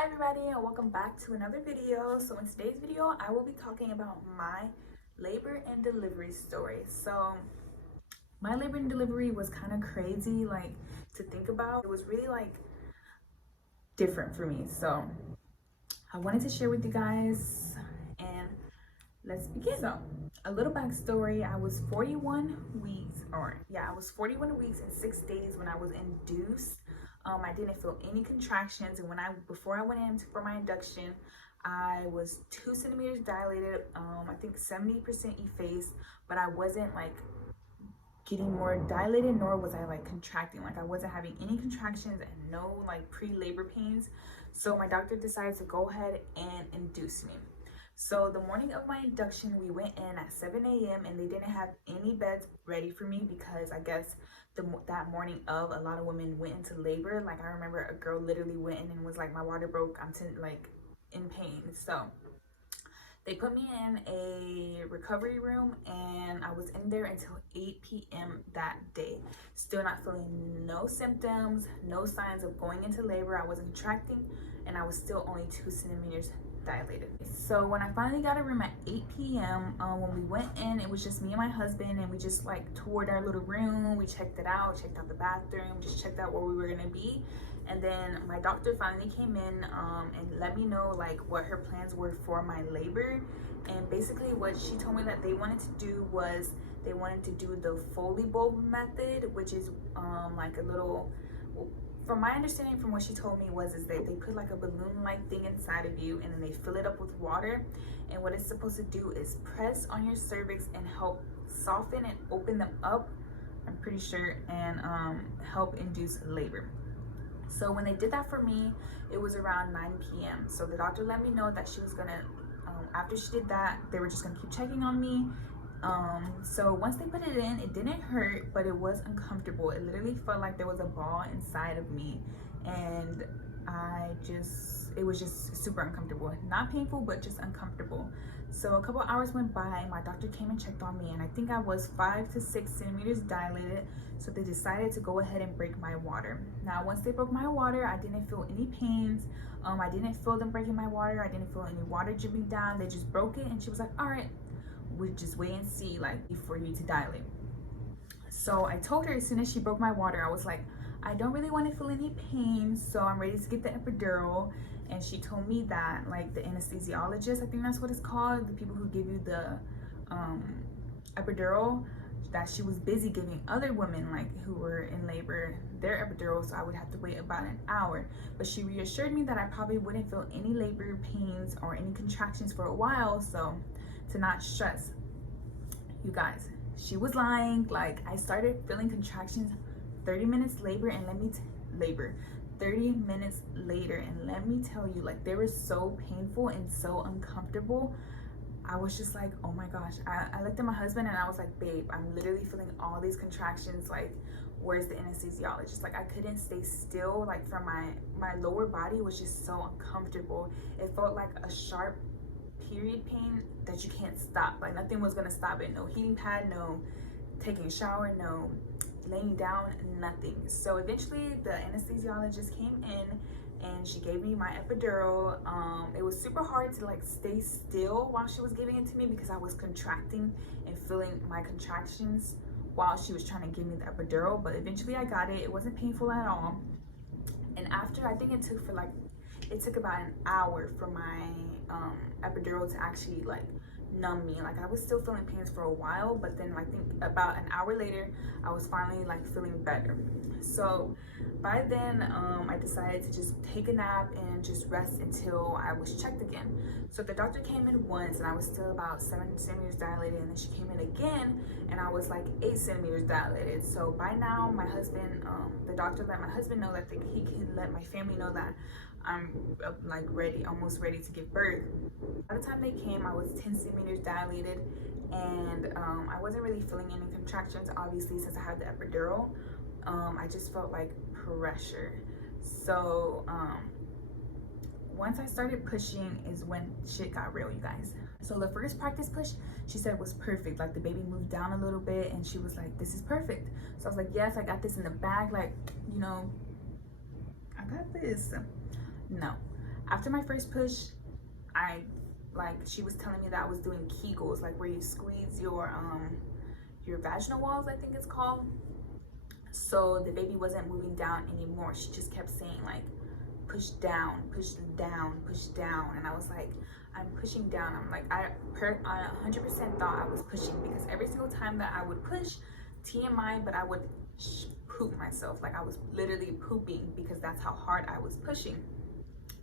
Hi everybody, and welcome back to another video. So in today's video I will be talking about my labor and delivery story. So my labor and delivery was kind of crazy, like, to think about. It was really like different for me, so I wanted to share with you guys, and let's begin. So a little backstory: I was 41 weeks, I was 41 weeks and 6 days when I was induced. I didn't feel any contractions, and before I went in for my induction, I was 2 centimeters dilated. I think 70% effaced, but I wasn't like getting more dilated, nor was I like contracting. Like, I wasn't having any contractions and no like pre-labor pains. So my doctor decided to go ahead and induce me. So the morning of my induction, we went in at 7 a.m. and they didn't have any beds ready for me because I guess that morning of, a lot of women went into labor. Like, I remember a girl literally went in and was like, my water broke, I'm in pain. So they put me in a recovery room and I was in there until 8 p.m. that day. Still not feeling no symptoms, no signs of going into labor. I wasn't contracting and I was still only 2 centimeters dilated. So when I finally got a room at 8 p.m., when we went in, it was just me and my husband, and we just like toured our little room. We checked it out, checked out the bathroom, just checked out where we were gonna be. And then my doctor finally came in and let me know like what her plans were for my labor. And basically what she told me that they wanted to do was they wanted to do the Foley bulb method, which is like a little, from my understanding, from what she told me, is that they put like a balloon like thing inside of you and then they fill it up with water, and what it's supposed to do is press on your cervix and help soften and open them up, I'm pretty sure, and help induce labor. So when they did that for me, it was around 9 p.m. So the doctor let me know that she was gonna, after she did that, they were just gonna keep checking on me. So once they put it in, it didn't hurt, but it was uncomfortable. It literally felt like there was a ball inside of me, and it was just super uncomfortable. Not painful, but just uncomfortable. So a couple hours went by, my doctor came and checked on me, and I think I was 5 to 6 centimeters dilated. So they decided to go ahead and break my water. Now, once they broke my water, I didn't feel any pains. I didn't feel them breaking my water. I didn't feel any water dripping down. They just broke it, and she was like, all right, we'll just wait and see, like, for you to dilate. So I told her as soon as she broke my water, I was like, I don't really want to feel any pain, so I'm ready to get the epidural. And she told me that, like, the anesthesiologist, I think that's what it's called, the people who give you the epidural, that she was busy giving other women like who were in labor their epidural, so I would have to wait about an hour. But she reassured me that I probably wouldn't feel any labor pains or any contractions for a while, so to not stress. You guys, she was lying. Like, I started feeling contractions 30 minutes later, and 30 minutes later, and let me tell you, like, they were so painful and so uncomfortable. I was just like, oh my gosh. I looked at my husband and I was like, babe, I'm literally feeling all these contractions. Like, where's the anesthesiologist? Like, I couldn't stay still. Like, from my lower body was just so uncomfortable. It felt like a sharp period pain that you can't stop. Like, nothing was gonna stop it. No heating pad, no taking a shower, no laying down, nothing. So eventually the anesthesiologist came in and she gave me my epidural. It was super hard to like stay still while she was giving it to me because I was contracting and feeling my contractions while she was trying to give me the epidural. But eventually I got it. It wasn't painful at all. And after, I think it took about an hour for my epidural to actually like numb me. Like, I was still feeling pains for a while, but then I think about an hour later I was finally like feeling better. So by then I decided to just take a nap and just rest until I was checked again. So the doctor came in once and I was still about 7 centimeters dilated, and then she came in again and I was like 8 centimeters dilated. So by now my husband, the doctor let my husband know that he can let my family know that I'm like ready, almost ready to give birth. By the time they came, I was 10 centimeters dilated, and I wasn't really feeling any contractions, obviously, since I had the epidural. I just felt like pressure. So once I started pushing is when shit got real, you guys. So the first practice push, she said, was perfect. Like, the baby moved down a little bit and she was like, this is perfect. So I was like, yes, I got this in the bag. Like, you know, I got this. No. After my first push, she was telling me that I was doing Kegels, like where you squeeze your vaginal walls, I think it's called. So the baby wasn't moving down anymore. She just kept saying like, push down, push down, push down. And I was like, I'm pushing down. I'm like, I 100% thought I was pushing, because every single time that I would push, TMI, but I would poop myself. Like I was literally pooping, because that's how hard I was pushing.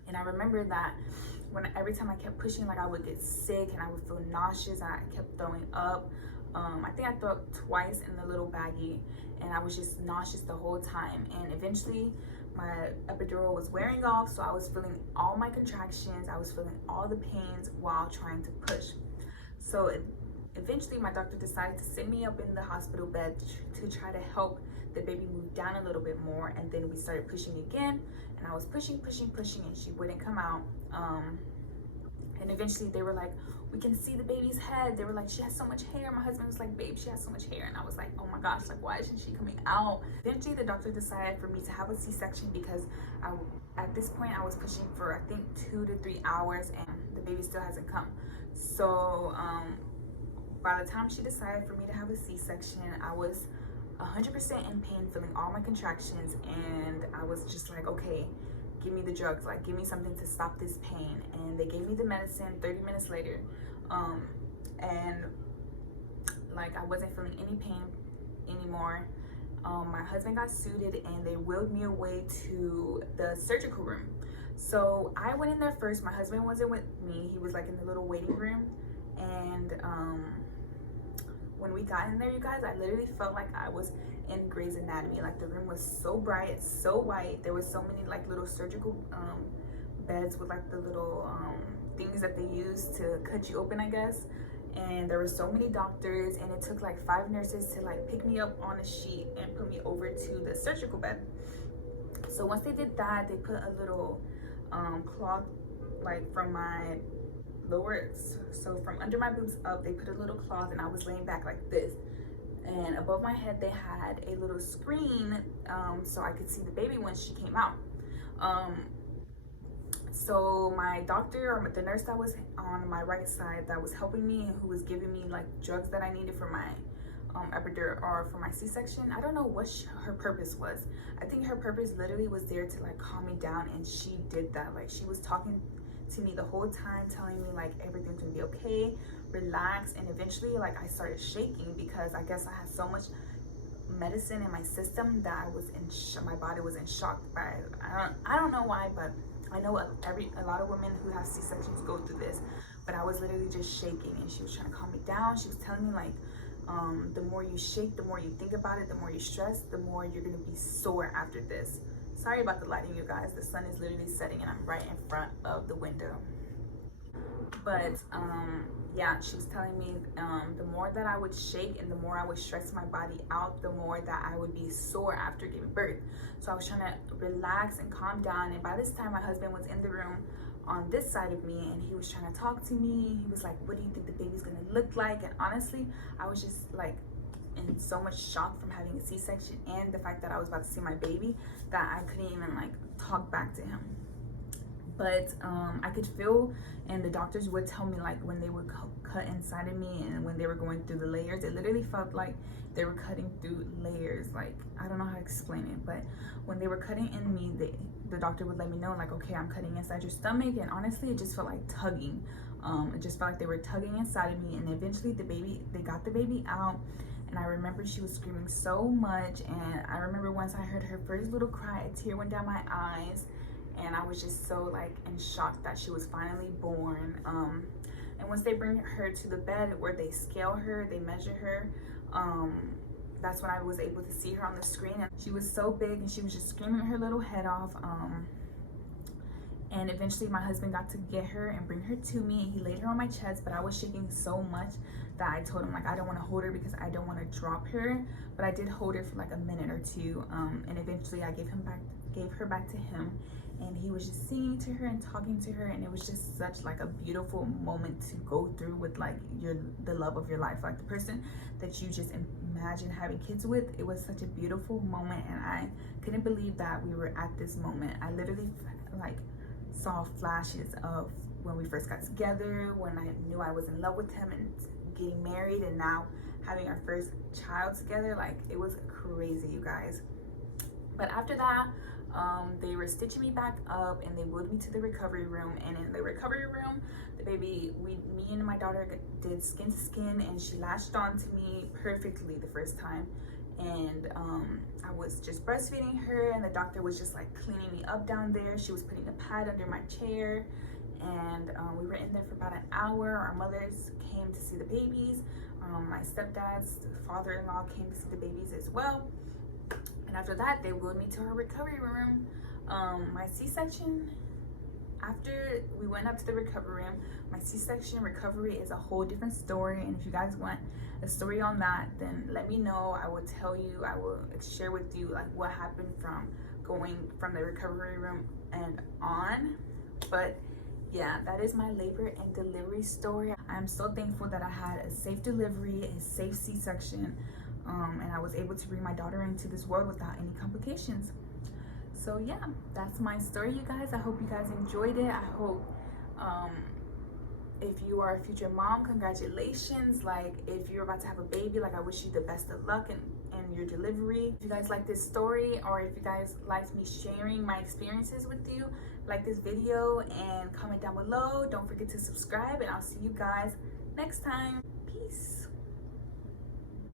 And I remember that every time I kept pushing, like I would get sick and I would feel nauseous and I kept throwing up. I think I threw up twice in the little baggie, and I was just nauseous the whole time. And eventually my epidural was wearing off, so I was feeling all my contractions, I was feeling all the pains while trying to push. So eventually my doctor decided to send me up in the hospital bed to try to help the baby move down a little bit more. And then we started pushing again, and I was pushing, and she wouldn't come out. And eventually they were like, we can see the baby's head. They were like, she has so much hair. My husband was like, babe, she has so much hair. And I was like, oh my gosh, like why isn't she coming out? Eventually the doctor decided for me to have a C-section, because at this point I was pushing for I think 2 to 3 hours and the baby still hasn't come. So by the time she decided for me to have a C-section, I was 100% in pain, feeling all my contractions, and I was just like, okay, give me the drugs, like give me something to stop this pain. And they gave me the medicine 30 minutes later, and like I wasn't feeling any pain anymore. My husband got suited and they wheeled me away to the surgical room. So I went in there first. My husband wasn't with me, he was like in the little waiting room. And when we got in there, you guys, I literally felt like I was in Grey's Anatomy. Like the room was so bright, so white. There was so many like little surgical beds with like the little things that they use to cut you open, I guess. And there were so many doctors, and it took like 5 nurses to like pick me up on a sheet and put me over to the surgical bed. So once they did that, they put a little cloth like from my lower, so from under my boobs up, they put a little cloth, and I was laying back like this. And above my head they had a little screen, so I could see the baby when she came out. So my doctor, or the nurse that was on my right side that was helping me, who was giving me like drugs that I needed for my epidural or for my C-section, I don't know what her purpose was. I think her purpose literally was there to like calm me down, and she did that. Like she was talking to me the whole time, telling me like everything's gonna be okay, relax. And eventually like I started shaking, because I guess I had so much medicine in my system that I was my body was in shock. I don't know why, but I know a lot of women who have C-sections go through this. But I was literally just shaking, and she was trying to calm me down. She was telling me like, the more you shake, the more you think about it, the more you stress, the more you're gonna be sore after this. Sorry about the lighting, you guys. The sun is literally setting and I'm right in front of the window. But yeah, she was telling me the more that I would shake and the more I would stress my body out, the more that I would be sore after giving birth. So I was trying to relax and calm down. And by this time my husband was in the room on this side of me, and he was trying to talk to me. He was like, what do you think the baby's gonna look like? And honestly, I was just like in so much shock from having a C-section and the fact that I was about to see my baby, that I couldn't even like talk back to him. But I could feel, and the doctors would tell me like when they would cut inside of me and when they were going through the layers, it literally felt like they were cutting through layers. Like I don't know how to explain it, but when they were cutting in me, the doctor would let me know like, okay, I'm cutting inside your stomach. And honestly, it just felt like tugging. It just felt like they were tugging inside of me. And eventually they got the baby out. And I remember she was screaming so much. And I remember once I heard her first little cry, a tear went down my eyes. And I was just so like in shock that she was finally born. And once they bring her to the bed where they scale her, they measure her, that's when I was able to see her on the screen. And she was so big, and she was just screaming her little head off. And eventually my husband got to get her and bring her to me. He laid her on my chest, but I was shaking so much that I told him like I don't want to hold her because I don't want to drop her. But I did hold her for like a minute or two, and eventually I gave her back to him, and he was just singing to her and talking to her. And it was just such like a beautiful moment to go through with like the love of your life, like the person that you just imagine having kids with. It was such a beautiful moment, and I couldn't believe that we were at this moment. I literally like saw flashes of when we first got together, when I knew I was in love with him, and getting married, and now having our first child together. Like, it was crazy, you guys. But after that, they were stitching me back up and they wheeled me to the recovery room. And in the recovery room, the baby, me and my daughter did skin to skin, and she latched on to me perfectly the first time. And I was just breastfeeding her, and the doctor was just like cleaning me up down there. She was putting a pad under my chair, and we were in there for about an hour. Our mothers came to see the babies. My stepdad's father-in-law came to see the babies as well. And after that, they wheeled me to our recovery room. My C-section, after we went up to the recovery room, my C-section recovery is a whole different story. And if you guys want a story on that, then let me know. I will tell you, I will share with you like what happened from going from the recovery room and on. But yeah, that is my labor and delivery story. I'm so thankful that I had a safe delivery, a safe C-section, and I was able to bring my daughter into this world without any complications. So yeah, that's my story, you guys. I hope you guys enjoyed it. I hope if you are a future mom, congratulations. Like, if you're about to have a baby, like, I wish you the best of luck in your delivery. If you guys like this story, or if you guys like me sharing my experiences with you, like this video and comment down below. Don't forget to subscribe, and I'll see you guys next time. Peace.